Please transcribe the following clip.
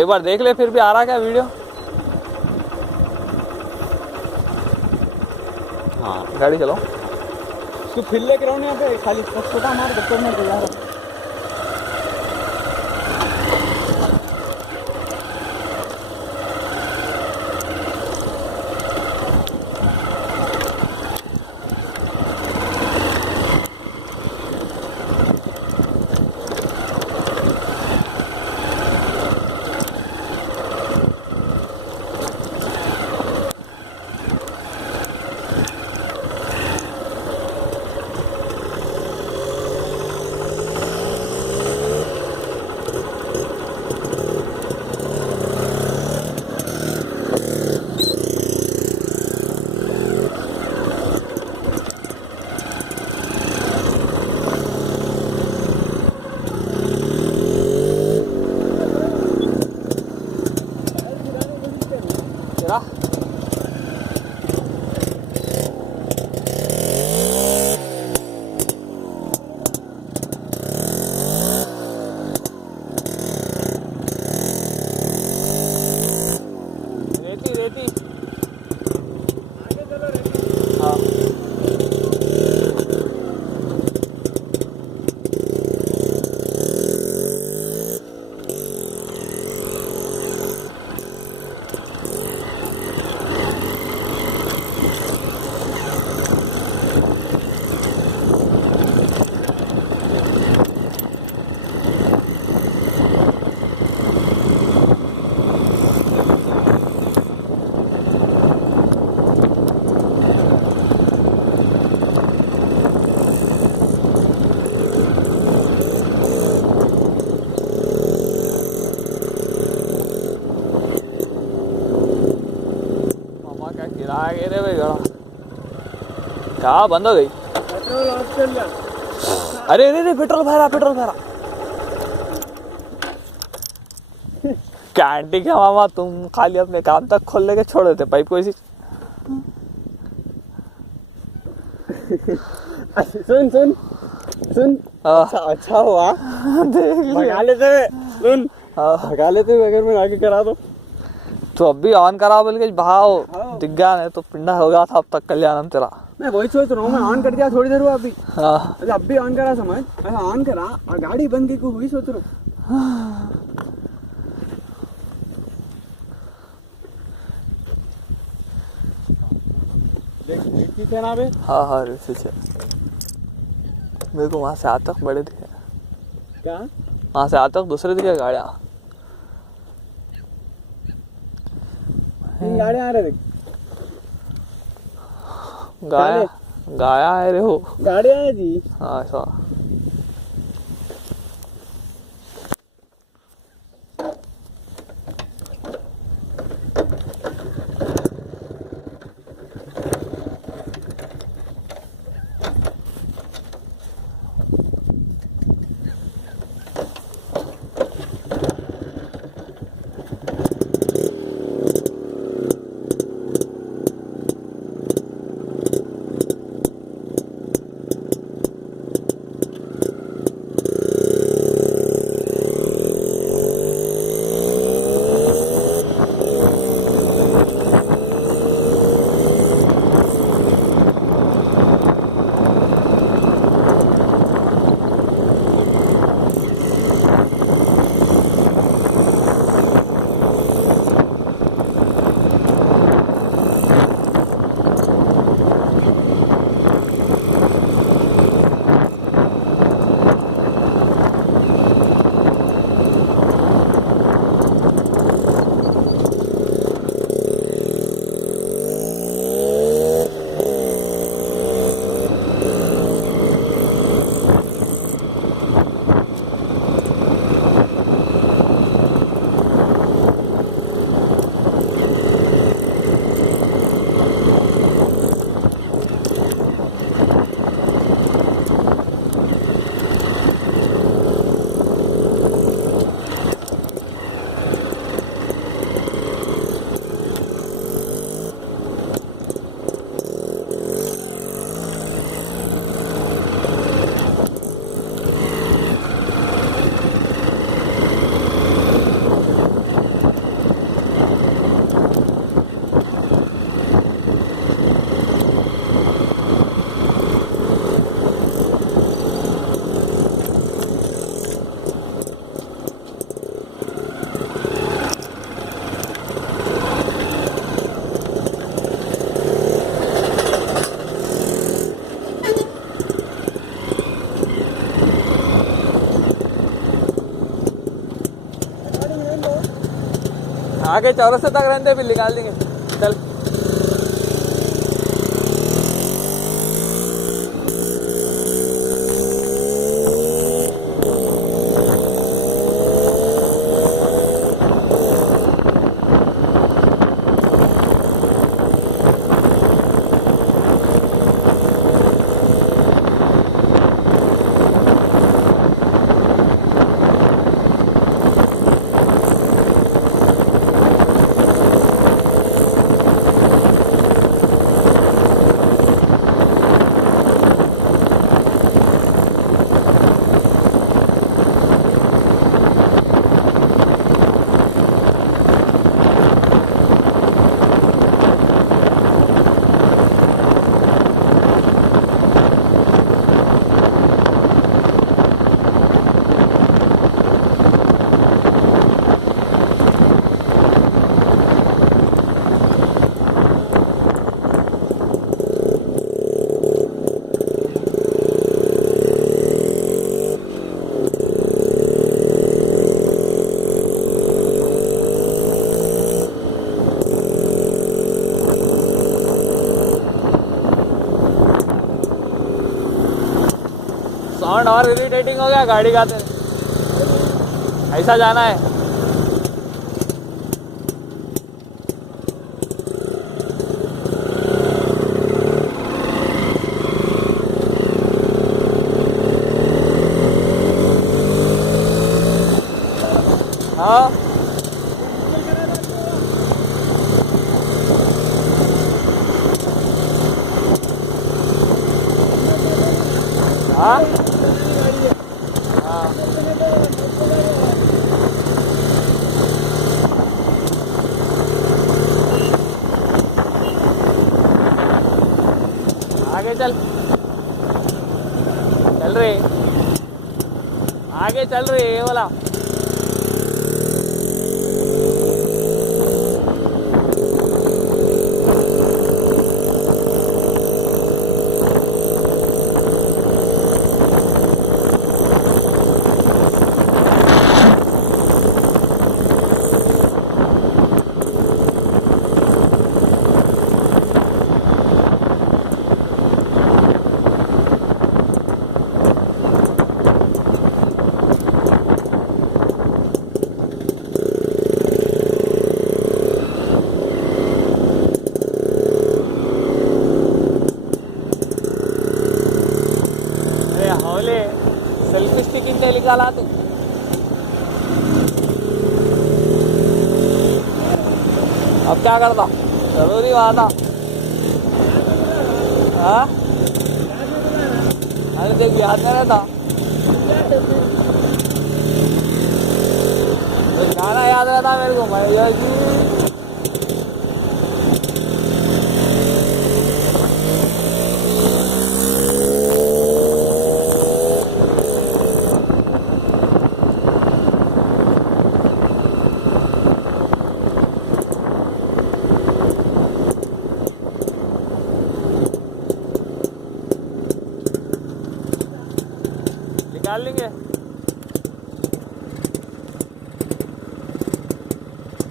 एक बार देख ले फिर भी आ रहा क्या वीडियो। हाँ गाड़ी चलो। तू फिर लेके रहो यहाँ पे, खाली छोटा मार दफ्तर में तैयार है। कहाँ बंद हो गई? पेट्रोल ऑफ चल रहा। अरे अरे अरे पेट्रोल भरा कैंटी क्या मामा, तुम खाली अपने काम तक खोल लेके छोड़ देते पाइप को इसी। सुन अच्छा हुआ भगा लेते। सुन भगा लेते अगर मैं आगे करा दो तो अब भी ऑन करा बोल के भाव दिख गया, नहीं तो पिंडा हो गया था अब तक कल्याणम तेरा। मैं वही सोच रहा हूँ, मैं ऑन कर दिया थोड़ी देर हुआ अभी। हाँ अब भी ऑन करा समझ, मैं ऑन करा और गाड़ी बंद की को हुई सोच रहा हूँ। देख ना बे। हाँ से मेरे को वहाँ से आज तक बड़े दिखे। क्या? वहाँ से आज तक दूसरे दिखे गाड़ियाँ। 3 गाड़ियाँ आ रहे। गाया है रे हो गाड़ियाँ है जी। हाँ ऐसा आगे चौरस्ते तक रहते फिर निकाल देंगे। चल साउंड और इरिटेटिंग हो गया गाड़ी का। ऐसा जाना है। हाँ हाँ आगे चल रही, आगे चल रही है बोला। सेल्फी स्टिक इनके निकाला तू। अब क्या करता, जरूरी बात था। हाँ अरे देख याद नहीं रहता तो गाना याद रहता मेरे को। मैं जी निकाल लेंगे।